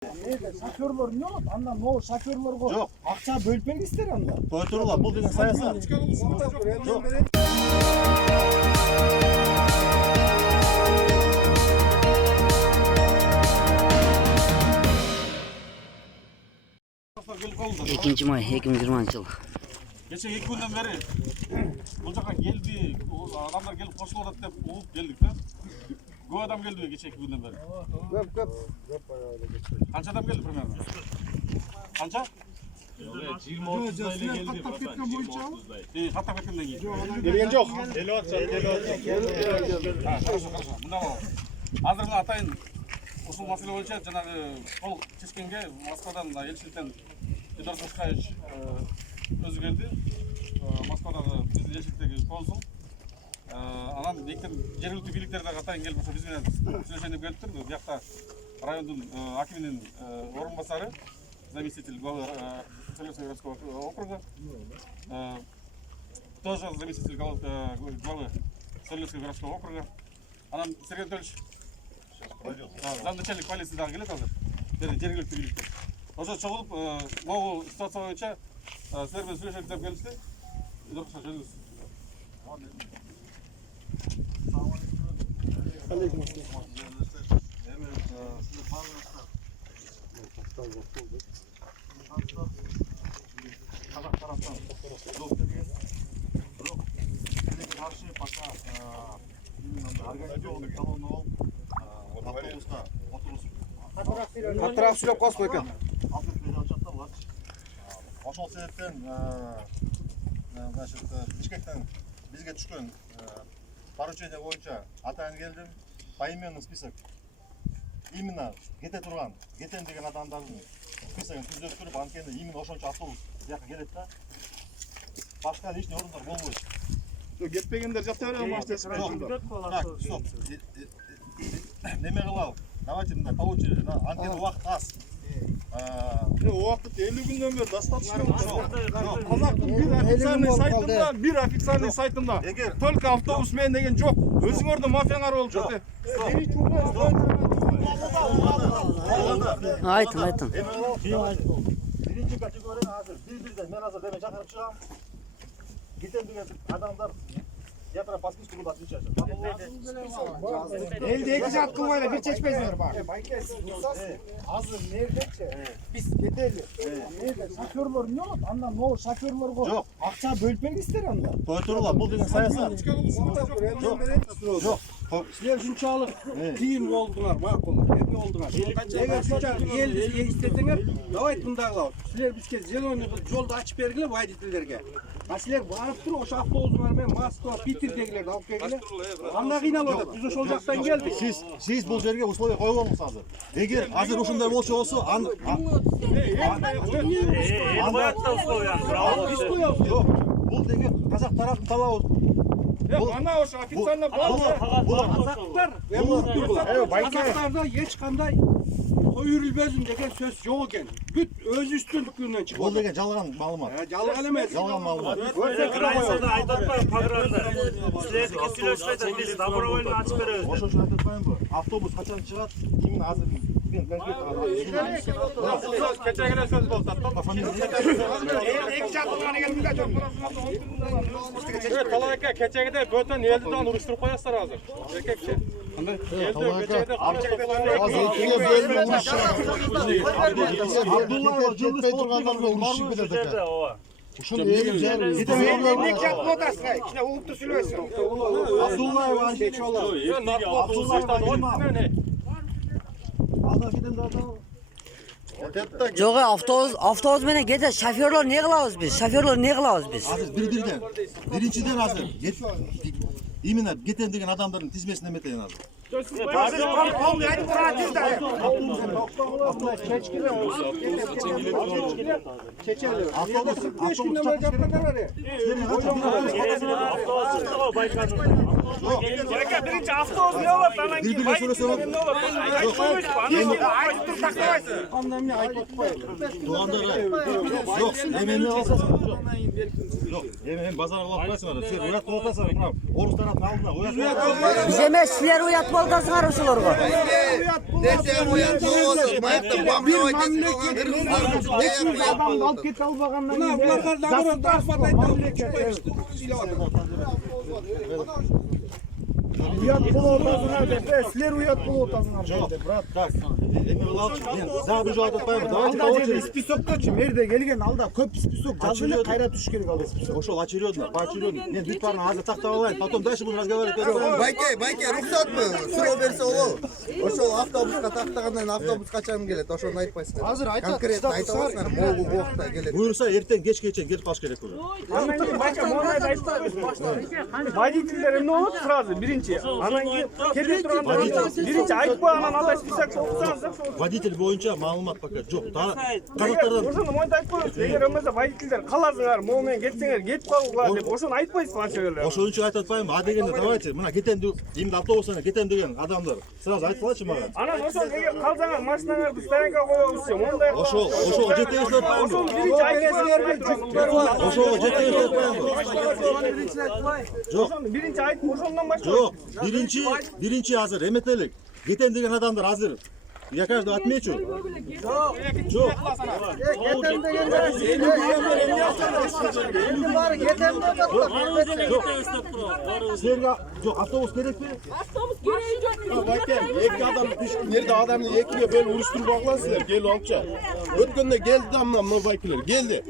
Şoförler ne olur? Andan o şoförler Yok. Akça bölüp belgisiler anda. Toyturlar bu degan sayasat. Yok. Ekinci may 2020 yıl. Geçen 2 günden beri bu жаққа geldi, adamlar gelip koşuyorlar dep uğup geldik de. Көп adam geldi geçen 2 günden beri. Köp. Qancha adam geldi примерно? Qancha? 20-30'da geldi. Qatnab ketgandan keyin. Gelgen yok. Хорошо. Мында бар. Азыр мына атайын ушул маселе боюнча жанагы толук чечкенге Москвадан элчиликтен Эдуард Мушкаевич өзү келди. Москвадагы биздин элчиликтеги консул. Анан экен жергиликтүү бийликтер дагы атайын келип ошо биз менен сүйлөшөйүн деп келиптир. Бу жакта райондун акиминин орун басары, заместитель главы Солнечного городского округа, тоже заместитель главы Солнечного городского округа. Анан Сергей Анатольевич, замначальник полиции дагы келет азыр. Жергиликтүү бийликтер. Ошо чогулуп, могул ситуация боюнча силер менен сүйлөшөйүн деп келишти. Қазақ тараптан доп берген. Бирок бизге каршы пока организованный колонна болуп автобуска отурусуп. Каттыраак сүйлөп коесузбу экен. Алып берип жатат булар. Ошол себептен значит Бишкектен бизге түшкөн поручение боюнча атайын келдим. Поименный список. Именно кете турган, кетем деген адамдардын списогун түзүп туруп, анткени именно ошончо автобус жака келет да. Башка лишний орундар болбойт. Кетпегендер жата береби машинасы? Так, стоп. Неме кылалы? Давайте мындай получили, анткени убакыт аз. Убакыт 50 күндөн бери достаточно. Казактын бир официальный сайтында только автобус менен деген жок. Өзүңөрдүн мафияңар болуп жатат. Айтын. Биринчи категория азыр бир-бирден мен азыр деме чакырып чыгам. Кетем деген адамдар ятра по списку будут отвечать. Элде эки жат кылбайлы бир чечпейсиңер бар. Байке сиз азыр нердечи? Биз кетели. Шоферлор не болот? Андан могу шоферлорго Жок. акча бөлүп белгисиздер анда. Тойтурлар бул деген саясат. Жок. Силер ушунчалык тыйын болдуңар, макул. Эмне болдуңар? Эгер ушунчалык эл истесеңер, давайте мындай кылабыз. Силер бизге зеленый жолду ачып бергиле водительдерге. А силер барып туруп ошо автобустар менен Москва, Питирдегилерди алып келгиле. Анда кыйналып атат. Биз ошол жактан келдик. Сиз бул жерге условия койбоңуз азыр. Эгер азыр ушундай болчу болсо, жок. Бул деген казак тараптын талабы. Ана ошо официально Казактар, казактарда эч кандай көйүрүлбөзүн деген сөз жок экен. Бүт өз үстүндүкүнөн чыгып. Бул деген жалган маалымат. Жалган эмес. Жалган маалымат. Границада айтып атпайбы программада. Силердики сүйлөшүп атат, биз добровольно ачып беребиз. Ошон үчүн айтып атпаймынбы? Автобус качан чыгат? Именно азыр мен кечегине сөз болсо. Талака кечегиде бөтөн элди дан уруштуруп коесуздар азыр. Эркекче. Кандай? Абдулла жетпей тургандарга урушуп кетет экен. Ушуну элим Абдуллаев анча болот. Жок, автобус менен кете шоферлор не кылабыз биз? Азыр бир-бирден. Биринчиден азыр именно кетем деген адамдардын тизмесин эметейин азыр. Автобус Aka birinchi avtobus ne bo'ladi? Andan keyin водительlar ne bo'ladi? Aytib taqlamaysiz. Qanday men aytib qo'yaman. Yo'q, hemen ne alsasın? Yok, hemen bazara olap koyarsın. Sen uyat olatasın. Oruz tarafın aldına uyat. Biz emes sizler uyat bolgasыңар ушуларга. Desem uyat olsun. Mayıpta bakıyor ötesi olan kırgızlar. Adam alıp kete albagandan keyin. Bunlar da asfalt aytып Uyat bol ortasına depe, sizler uyat bol ortasına. Yok, bırak, tak. Emin ol, ben sana bir joy atpayım. Давайте по очереди. Списокчу мерде келген алда көп список жазылып кайра түш керек алда список. Ошол очередно, поочередно. Мен бүт барын азыр тактап алайын. Потом дальше будем разговаривать. Байке, рұқсат мı? Сұрау берсе ол. Ошол автобусқа тақтағандан автобус қачан келет? Ошоны айтпайсыздар. Азыр айтат, Конкретно айта аласыңар. Могу уақытта келет. Буйрса эртең кечке чейин келип калыш керек көбү. Андан keyin başka muhabbet aytib qo'yasiz. Водительler ne olur? Сразу birinchi. Andan keyin kete turganda birinchi aytib qo'yaman, alda список o'qisangiz. Водитель боюнча маалымат пока жок. Казактардан Ошону мойнда айтып коюңуз. Эгер болмосо водительдер каласыңар, могу менен кетсеңер кетип калгыла деп ошону айтпайсыз башкалар. ошон үчүн айтып атпайбы? А дегенде давайте мына кетем деп, именно автобустан кетем деген адамдар сразу айтып калачы мага. Анан ошол эгер калсаңар машинаңарды стоянкага коебузчу, мондай. Ошол жетебиз деп атпаймынбы? Ошол биринчи айтып Ошол жетебиз деп атпаймынбы? Жок. Биринчи айтып ошондон баштап. Жок, биринчи азыр эметелик. Кетем деген адамдар азыр. Я каждого отмечу. Жок. Кетем дегенде Силерге жок, автобус керекпи? Байке, эки адам nerede adamını ekiye böyle uruşturup bağlansınlar, gel alça. Ötkönde geldi de mına baykiler, geldi.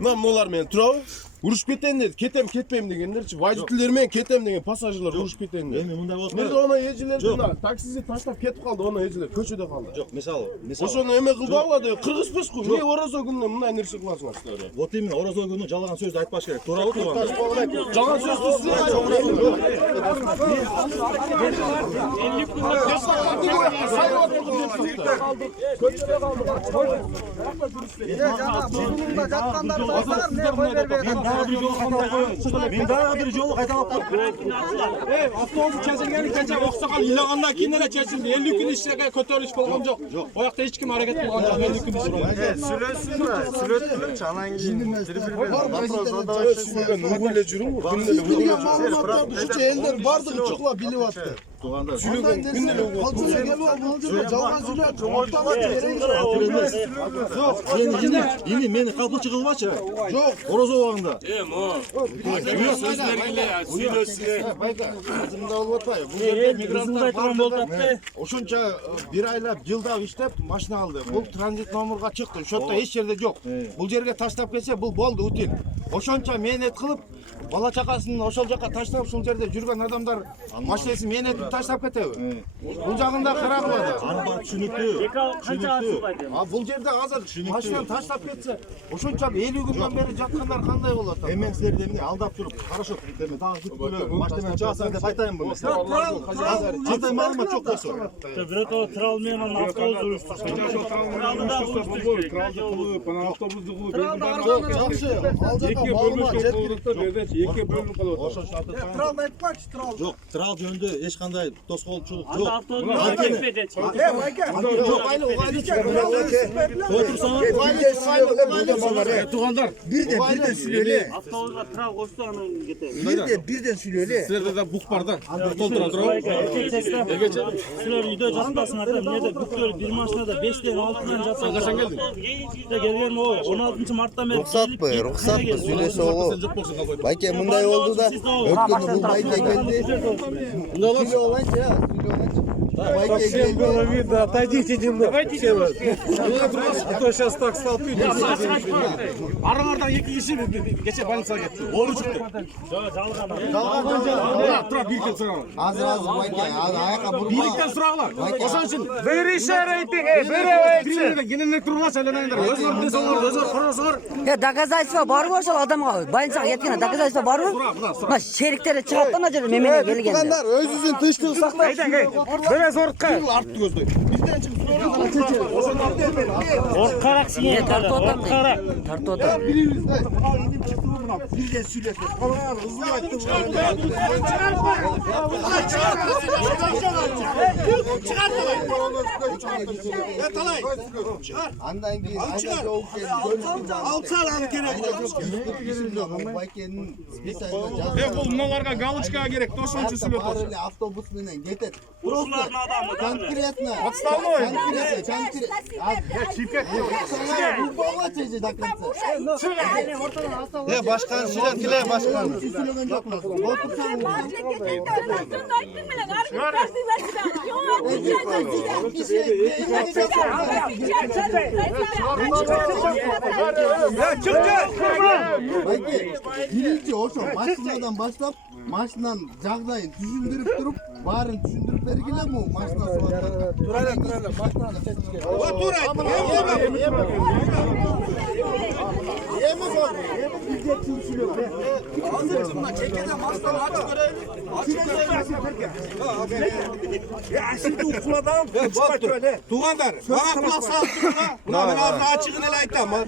Mınalar men turağı, uruş keten dedi, ketem ketmeyim degenler, vacitlilermen ketem degen pasajırlar uruş keten dedi. Эми мындай болсо. Nerede ona yeciler, taksisi taşlap ketip kaldı, ona yeciler, köşede kaldı. Жок, мисалы. Ошону эме кылып алады, кыргыз песку, не ораза күнүнө мындай нерсе кыласыңар силер. Вот именно ораза күнү жалган сөздү айтпаш керек. Туурабы тууган? Жалган сөздү Мен дагы бир жолу кайталап коюм. Avtobus kesilgeni kecha oqsoqol ilagandan keyin эле kesildi. 50 kun ishga ko'tarilish bo'lgan yo'q. O yoqda hech kim harakat qilgan yo'q 50 kun ishga. Сүрөтүн чанан кийин вопрос задавать. Нургуле жүрүм, күндө ушунча элдер бардыгы чукула билип атты. Туугандар. Эми мени калпычы кылбачы. Жок, ораза убагында. Мында болуп атпайбы? Бул жерде мигранттар болуп атты. Ошонча бир айлап, жылдап иштеп машина алды. Бул транзит номерге чыкты. Ошотто эч жерде жок. Бул жерге таштап келсе, бул болду утил. Ошонча мээнет кылып, бала чакасын ошол жака таштап, ушул жерде жүргөн адамдар машинесин мээнетин таштап кетеби? Бул жагында карагылады. Аны бар түшүнүктүү. А бул жерде азыр машинаны таштап кетсе, ошонча 50 күндөн бери жаткандар кандай болот? Эми силерди эмне алдап туруп, хорошо, эми дагы күткүлө машинамен чыгасың деп айтайынбы мен? Кандай маалымат жок болсо? Бирок о трал менен автобус уруштур. Жакшы, ал жака маалымат жеткиликтүү. Ошончо Тралды айтпакчы, трал. жок, трал жөнүндө эч кандай тоскоолчулук жок. Туугандар, бирден сүйлөлө. Автобуска трал кошсо анан кетеби. Бирден сүйлөлө. Силерде да бук бар да. Толтура турабы? Силер үйдө жатпасыңар да, эмнеде бүктөр бир машинада 5ден 6ден жатса. Качан келдиң? Келген о 16 марттан бери. Рұқсатпы, сүйлесе ол. Байке, мындай болду да, өткөндө бул байке келди. Сүйлө алайынчы, я, сүйлө алайынчы. Байке келди. Было видно, отойдите немного. А то сейчас так столпить. Араңардан 2 киши кече больницага кетти. Оору чыкты. Тура бириктен сураган. Азыр байке, аяка буруп. Бириктен сурагалар. Ошон үчүн Бир ишаретиң, бир биринен кененек туруңлар айlanаңдар. Өзүңөр десеңер, өзүңөр коросоңор. Доказательство барбы ошол адамга? Больницага кеткен доказательство барбы? Мына шериктери чыгат да мына жерде мемене келген. Өзүнүн тынчтыгын сактап. Бере сорутка. Артты көздөй. Orkarak Ne tartı otam değil. Tartı otam. Birden söylesin. Falan hızlı açtım. Andan keyin ayda sovuq keldi. Alçal al gerek. Baykenin spesialini Bu bunlarga галочка керек, to'shuvchi svet olsun. avtobus bilan ketadi. Urushlarni odami. Конкретно. Отставной. Başkan Şirakile başkan. Birinci oşo maşinadan başlap maşinan жағдайын түшүндүрүп туруп баарын түшүндүрүп бергиле му машина суатат. Турале машинаны чечишке. Туғандар, маған құлақ салып тұрыңа. Мына мен азыр ашығын эле айтамын.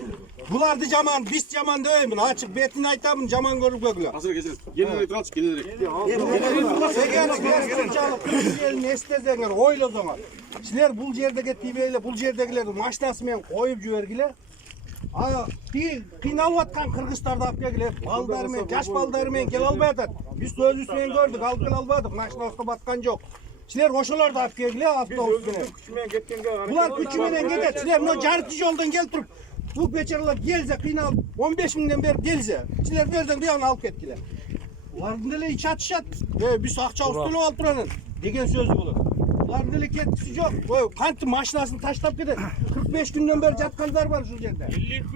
Бұларды жаман, біз жаман демеймін. Ашық бетін айтамын, жаман көріп көгілі. Азыр кечириңиз. Келиңер туралычы, келиңер. Елін естезеңер, ойлозоңар. Сілер бұл жердеге тибейлі, бұл жердегілерді машинасымен қойып жібергіле. Қиналып атқан қырғызстарды алып келгіле. Балдарымен, жаш балдарымен кел албай атат. Біз өзімізбен көрдік, алып кел албадық. Машина ұстап атқан жоқ. Сілер ошоларды алып келгіле автобуспен. Бұлар күчіменен кетеді. Сілер мына жарты жолдан келіп тұрып. Bu beçaralar gelze kıynalıp 15 binden beri gelze. Sizler nereden bir yana alıp kettiler. Ulardan dele iç atışat. Biz akça üstüne alıp duranın. Degen sözü bulur. Ulardan dele kettisi yok. Kantı maşinasını taşlap gider. 45 günden beri jatkanlar var şu yerde. 50 gün.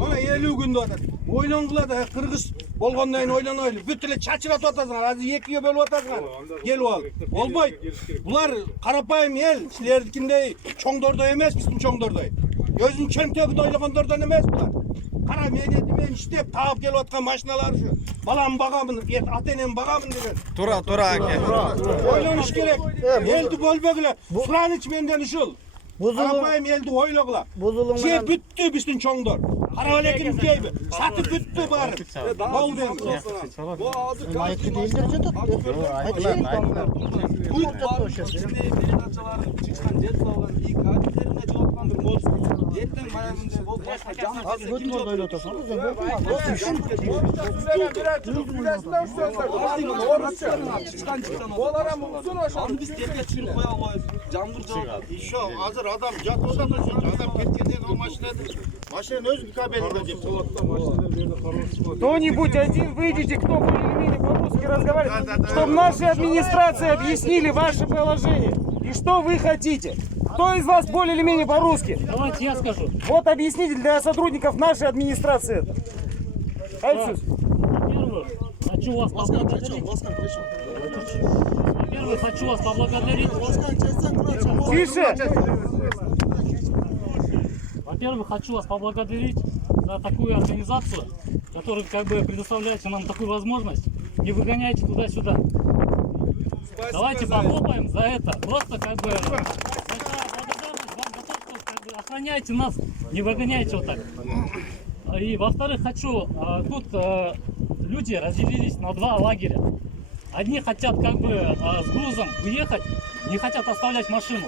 Ona 50 günde atar. Oylanğılar da Kırgız bolğandan oylanaylı. Bütüle çaçırat atasınlar. Azı yekiye bölüp atasınlar. Gel al. Olmaydı. Bular karapayım el. Sizlerdikinde çoğdorda emez, bizim çoğdorda. Gözün çömtегі дойлағандардан емес бұлар. Қара медетімен іштеп тағып келіп отқан машиналар şu. Балам бағамын, ата-енем бағамын деген. Тура аке. Ойланыш керек. Елді бөлбегіле. Сұраныч менден үшіл. Қарапайым елді ойлағыла. Же бүтті біздің чоңдор. Қаралекін кейбі. Саты бүтті бары. Бол дейміз. Майкы değiller жатат. Еще азыр адам жатып отат ошо. Адам кеткенден ол машина өз кабелинде деп. Кто-нибудь один выйдите, кто более-менее по-русски разговаривает, чтобы наши администрации объяснили ваше положение и что вы хотите. Кто из вас более или менее по-русски? Давайте я скажу. Вот объясните для сотрудников нашей администрации это. Во-первых, хочу вас поблагодарить. Во-первых, хочу вас поблагодарить. Тише! Во-первых, хочу вас поблагодарить за такую организацию, которая как бы предоставляете нам такую возможность. Не выгоняйте туда-сюда. Давайте похлопаем за это. Просто как бы большая благодарность вам за то, что как бы охраняете нас, не выгоняйте вот так. И во-вторых, хочу, тут люди разделились на два лагеря. Одни хотят как бы с грузом уехать, не хотят оставлять машину.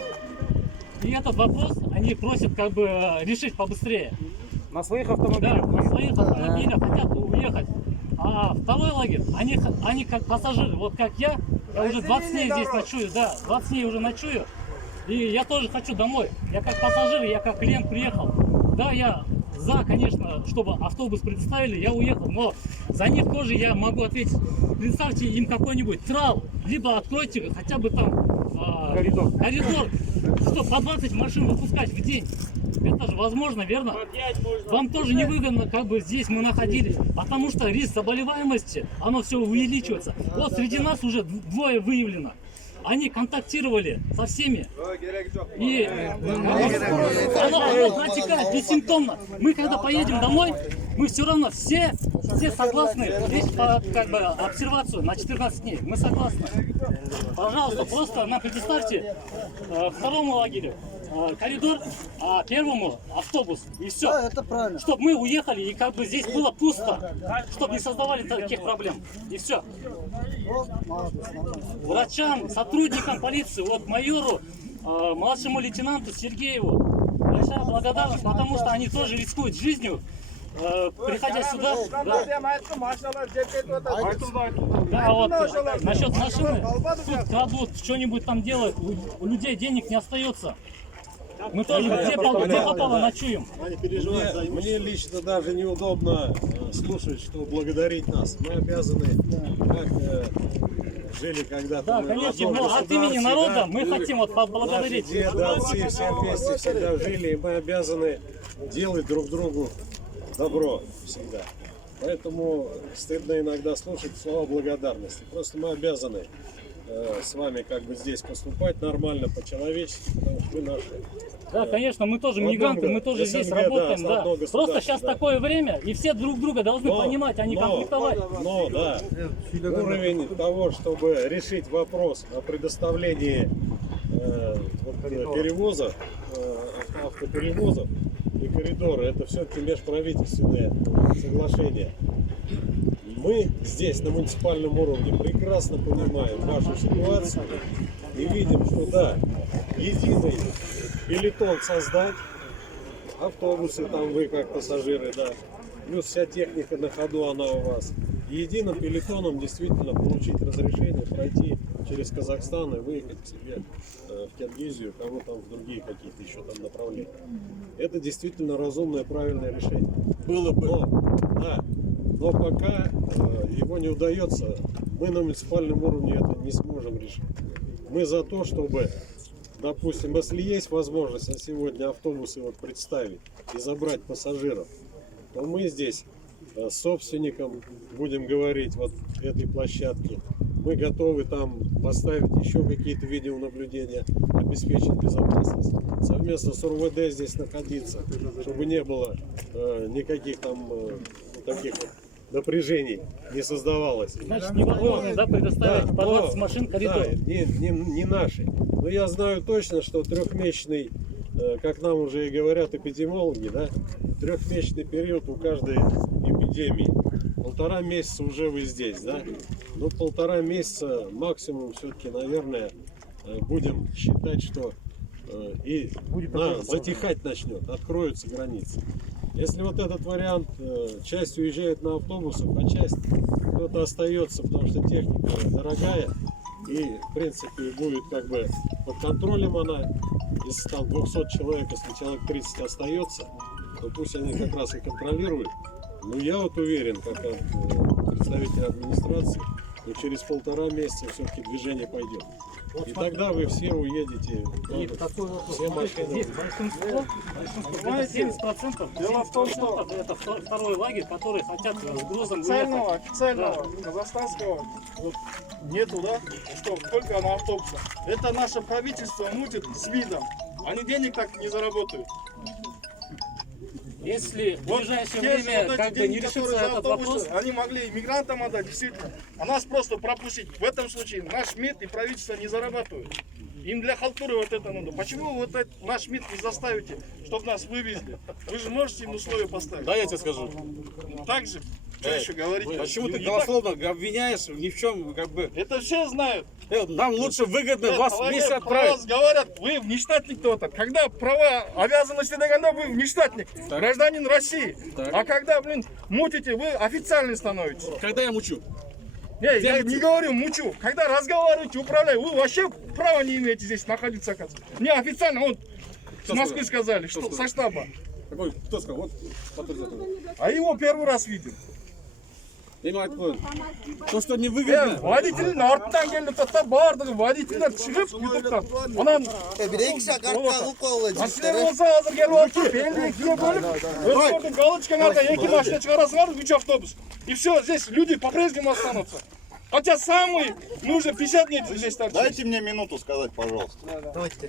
И этот вопрос они просят как бы решить побыстрее. На своих автомобилях? Да, на своих автомобилях хотят уехать. А второй лагерь, они как пассажиры, вот как я уже 20 дней здесь ночую, да, 20 дней уже ночую. И я тоже хочу домой. Я как пассажир, я как клиент приехал. Да, я за, конечно, чтобы автобус предоставили, я уехал, но за них тоже я могу ответить. Представьте им какой-нибудь трал, либо откройте хотя бы там коридор, что по 20 машин выпускать в день. Это же возможно, верно? Вам тоже невыгодно, как бы здесь мы находились, потому что риск заболеваемости, оно все увеличивается. Вот среди нас уже двое выявлено. Они контактировали со всеми. И оно протекает бессимптомно. Мы когда поедем домой, Мы все равно все согласны лечь по как бы обсервацию на 14 дней. Мы согласны. Пожалуйста, просто нам предоставьте второму лагерю коридор, а первому автобус. И все. Да, это правильно. Чтобы мы уехали и как бы здесь было пусто. Чтобы не создавали таких проблем. И все. Врачам, сотрудникам полиции, вот майору, младшему лейтенанту Сергееву большая благодарность, потому что они тоже рискуют жизнью, приходя сюда. Да, вот насчет машины, тут крадут, что-нибудь там делают, у людей денег не остается. Мы тоже где попало ночуем. Мне лично даже неудобно слушать, что благодарить нас. Мы обязаны, как жили когда-то. Да, мы конечно, в одном но от имени государстве, народа да, мы хотим вот поблагодарить. Наши деды, отцы все вместе всегда жили, и мы обязаны делать друг другу добро всегда. Поэтому стыдно иногда слушать слова благодарности. Просто мы обязаны с вами как бы здесь поступать нормально, по-человечески, потому что вы наши. Да, конечно, мы тоже В мигранты, одном мы тоже СНГ, здесь работаем, да, да. одно Просто государство, сейчас да. такое время, и все друг друга должны понимать, а не конфликтовать. Но, да, уровень того, чтобы решить вопрос о предоставлении перевоза, автоперевозов и коридора, это все-таки межправительственные соглашения. Мы здесь на муниципальном уровне прекрасно понимаем вашу ситуацию и видим, что да, единый пелетон создать, автобусы там вы как пассажиры, да, плюс вся техника на ходу, она у вас. Единым пелетоном действительно получить разрешение пройти через Казахстан и выехать к себе в Киргизию, кого там в другие какие-то еще там направления. Это действительно разумное, правильное решение. Было бы. Но пока его не удается, мы на муниципальном уровне это не сможем решить. Мы за то, чтобы, допустим, если есть возможность на сегодня автобусы вот представить и забрать пассажиров, то мы здесь с собственником будем говорить вот этой площадки. Мы готовы там поставить еще какие-то видеонаблюдения, обеспечить безопасность. Совместно с РУВД здесь находиться, чтобы не было никаких там таких вот напряжений не создавалось. Значит, невозможно, да, предоставить по 20 машин коридор. Да, не наши. Но я знаю точно, что трехмесячный, как нам уже и говорят эпидемиологи, да, трехмесячный период у каждой эпидемии. 1,5 месяца уже вы здесь, да? Ну, 1,5 месяца максимум все-таки, наверное, будем считать, что и затихать начнет, откроются границы. Если вот этот вариант, часть уезжает на автобусах, а часть кто-то остается, потому что техника дорогая, и в принципе будет как бы под контролем она, если там 200 человек, если человек 30 остается, то пусть они как раз и контролируют. Но я вот уверен, как представитель администрации, что через 1,5 месяца все-таки движение пойдет. И тогда вы все уедете, все машины. Здесь большинство 70%, дело в том, что это второй лагерь, который хотят с грузом уехать. Официального казахстанского вот, нету, да, что только на автобусах. Это наше правительство мутит с видом. Они денег так не заработают. Если в ближайшее те же время вот эти как бы деньги, не решится которые за этот автобусы, вопрос, они могли иммигрантам отдать, действительно. А нас просто пропустить. В этом случае наш МИД и правительство не зарабатывают. Им для халтуры вот это надо. Почему вот наш МИД не заставите, чтобы нас вывезли? Вы же можете им условия поставить. Да, я тебе скажу. Так же, что еще говорить? Почему ты Не голословно обвиняешь ни в чем, как бы... так. Это все знают. Нам лучше выгодно вас вместе Про отправить. вас говорят, вы внештатник кто-то. Когда права, обязанности догонят, вы внештатник, гражданин России. А когда, мутите, вы официальный становитесь. Когда я мучу? Я не говорю мучу. Когда разговариваете, управляете, вы вообще права не имеете здесь находиться, оказывается. Не официально, вот с Москвы сказали, что со штаба. Какой? Кто сказал? Вот, А его первый раз видел. То, что невыгодно. Водитель артынан келді тоқтап бардығы водительдер шығып ютубтан онан Bir-iki şakart kağıt kolla мәселе болса азыр келіп отыр белді екіге бөліп өткөрдің галочкаңарға 2 машина шығарасыңар 3 автобус и все здесь люди по-прежнему останутся Хотя самый нужно 50 метров здесь торчит. Дайте мне минуту сказать, пожалуйста.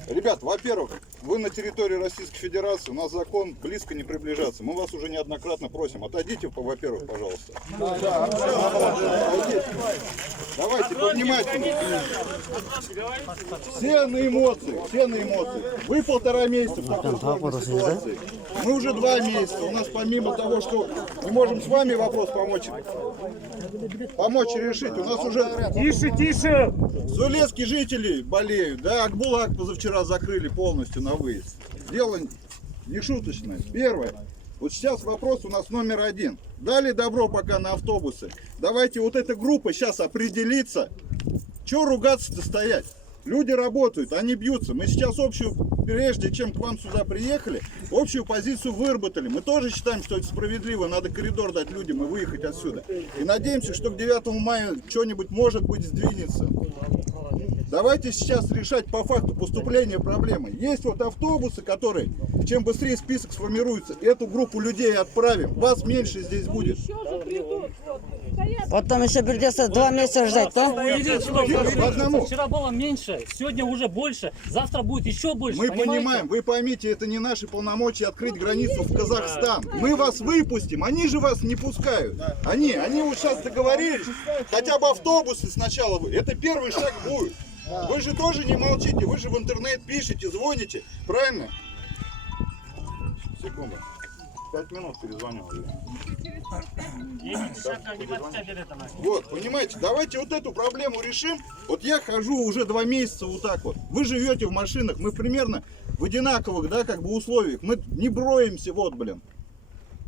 Ребят, во-первых, вы на территории Российской Федерации, у нас закон близко не приближаться. Мы вас уже неоднократно просим. Отойдите, во-первых, пожалуйста. Давайте, поднимайте. Все на эмоции, все на эмоции. Вы 1,5 месяца в такой сложной ситуации. Мы уже 2 месяца. У нас помимо того, что мы можем с вами вопрос помочь решить, у нас уже... Тише! Зулесские жители болеют, да, Акбулак позавчера закрыли полностью на выезд. Дело не шуточное. Первое. Вот сейчас вопрос у нас номер 1. Дали добро пока на автобусы. Давайте вот эта группа сейчас определится. Чего ругаться-то стоять? Люди работают, они бьются. Мы сейчас общую, прежде чем к вам сюда приехали, общую позицию выработали. Мы тоже считаем, что это справедливо. Надо коридор дать людям и выехать отсюда. И надеемся, что к 9 мая что-нибудь может быть сдвинется. Давайте сейчас решать по факту поступления проблемы. Есть вот автобусы, которые, чем быстрее список сформируется, эту группу людей отправим. Вас меньше здесь будет. Потом еще придется 2 месяца ждать, да? Вчера было меньше, сегодня уже больше, завтра будет еще больше. Мы понимаете? понимаем, вы поймите, это не наши полномочия открыть границу в Казахстан. Мы вас выпустим, они же вас не пускают. Они вот сейчас договорились, хотя бы автобусы сначала. Это первый шаг будет. Вы же тоже не молчите, вы же в интернет пишете, звоните, правильно? Секунду. 5 минут перезвоню. Вот, понимаете, давайте вот эту проблему решим. Вот я хожу уже 2 месяца вот так вот. Вы живете в машинах, мы примерно в одинаковых, да, как бы условиях. Мы не броемся, вот, блин.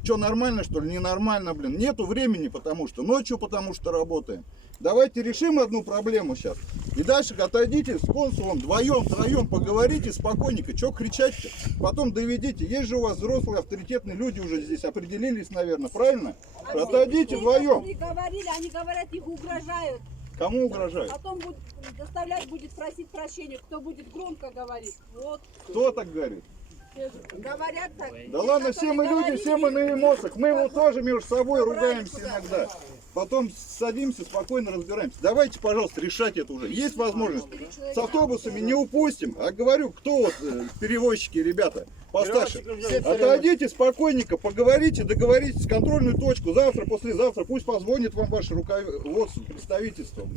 Что, нормально, что ли? Ненормально, блин. Нету времени, потому что ночью, потому что работаем. Давайте решим одну проблему сейчас. И дальше отойдите с консулом вдвоем, втроем, поговорите спокойненько. Что кричать-то? Потом доведите. Есть же у вас взрослые, авторитетные люди уже здесь определились, наверное, правильно? Отойдите вдвоем. Они говорили, они говорят, их угрожают. Кому угрожают? Потом заставлять будет просить прощения, кто будет громко говорить. Вот. Кто так говорит? Говорят так. Да ладно, все мы люди, все мы на эмоциях. Мы вот тоже между собой ругаемся иногда. Потом садимся, спокойно разбираемся. Давайте, пожалуйста, решать это уже. Есть возможность. С автобусами не упустим. А говорю, кто вот перевозчики, ребята, постарше. Отойдите спокойненько, поговорите, договоритесь, контрольную точку. Завтра, послезавтра, пусть позвонит вам ваше руководство, представительство.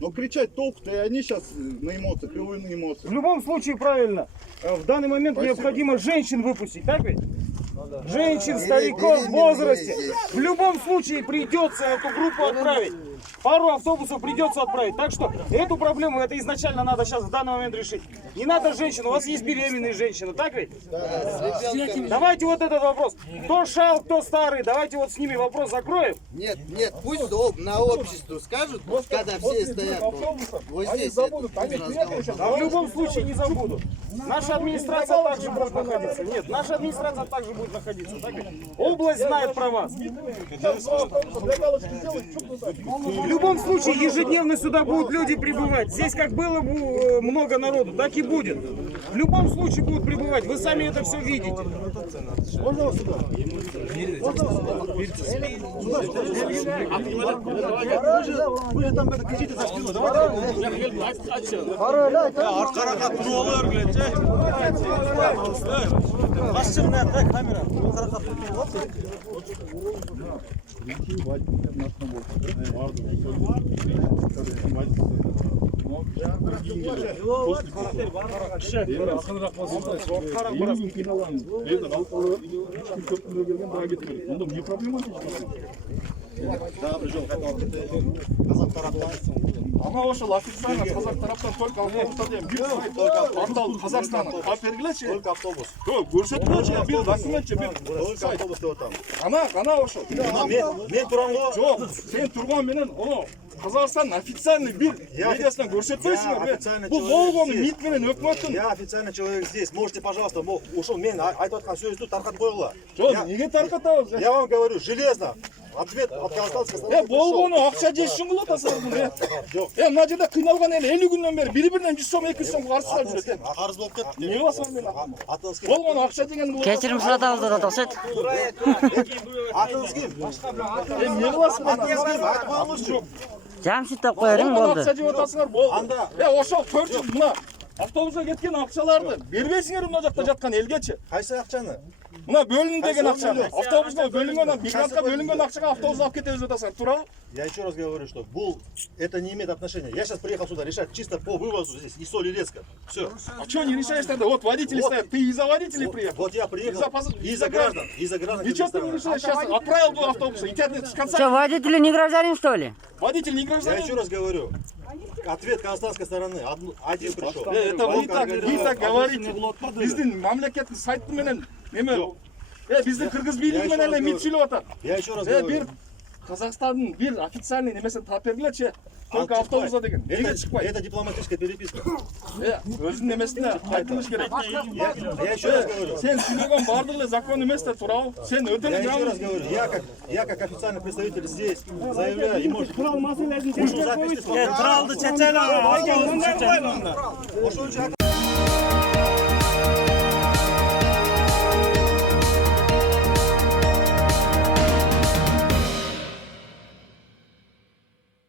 Но кричать толку-то и они сейчас на эмоциях, и вы на эмоциях. В любом случае правильно. В данный момент необходимо женщин выпустить, так ведь? Женщин, стариков в возрасте. В любом случае придется эту группу отправить. Пару автобусов придется отправить. Так что эту проблему это изначально надо сейчас в данный момент решить. Не надо женщин, у вас есть беременные женщины, так ведь? Давайте вот этот вопрос. Кто шал, кто старый, давайте вот с ними вопрос закроем. Нет, пусть на обществу скажут, когда все стоят. Вот здесь. А в любом случае не забуду. Наша администрация также будет находиться. Нет, наша администрация также будет находиться. Так ведь? Область знает про вас. В любом случае, ежедневно сюда будут люди прибывать. Здесь как было много народу, так и будет. В любом случае будут прибывать. Вы сами это все видите. Вы там это кричите за спину. Ана ошол официально казак тараптан только автобустардан бир сайт андал Казахстан апергилечи только автобус. Көрсөткөнчү бир документчи бир автобус деп атам. Ана ошол. Мен турам го. Жок, сен турган менен оно Казахстан официальный бир медиасынан көрсөтпөйсүңөр. Бул болгону МИД менен өкмөттүн. Я официальный человек здесь. Можете, пожалуйста, ушел мен айтып аткан сөздү таркатып койгула. Жок, эмнеге таркатабыз? Я вам говорю, железно. Ответ от Казахстанского. Болгону акча жеш үчүн кылып атасыңар. Жок. Мына жерде кыйналган эл 50 күндөн бери бири-биринен 100 сом 200 сом карызсап жүрөт. Карыз болуп кетти. Эмне кыласың мен? Болгону акча деген бул. Кечирим суратабыз деп атат. Атыңыз ким? Эмне кыласың? Атыңыз ким? Айтып коюңузчу. Жамшит деп қоярың болды. Ақша жеп отасыңар болды. Ошол 4 жыл мына автобусқа кеткен ақшаларды бербейсіңер мына жақта жатқан елгечи. Қайсы ақшаны? Мына бөлінді деген ақшаны. Автобусқа бөлінген, мигрантқа бөлінген ақшаға автобус алып кете беріп жатасыңар. Тура? Я еще раз говорю, что это не имеет отношения. Я сейчас приехал сюда решать чисто по вывозу здесь и соли леска. Все. А что не решаешь тогда? Вот водители стоят. Ты из-за водителей приехал? Вот я приехал из-за граждан. Ничего ты не решаешь сейчас. Отправил два автобуса. И тебя с конца... Что, водители не гражданин, что ли? Водитель не Я гражданин. еще раз говорю. Ответ казахстанской стороны. Один пришел. Это вы так говорите. Біздің мамлекеттің сайты менен неме? Біздің кыргыз бийлиги менен эле мит сүйлөп атат. Я еще раз говорю. Бир Казахстанның бир официальный немесин таап бергилечи. Только автобуса деген. Неге чыкпайт? Это дипломатическая переписка. Өзүнүн немесине айтылыш керек. Я еще раз говорю. Сен сүйлөгөн бардык эле закон эмес да, туурабы? Сен өтө Я эле еще раз говорю, я как официальный представитель здесь заявляю, и может запись.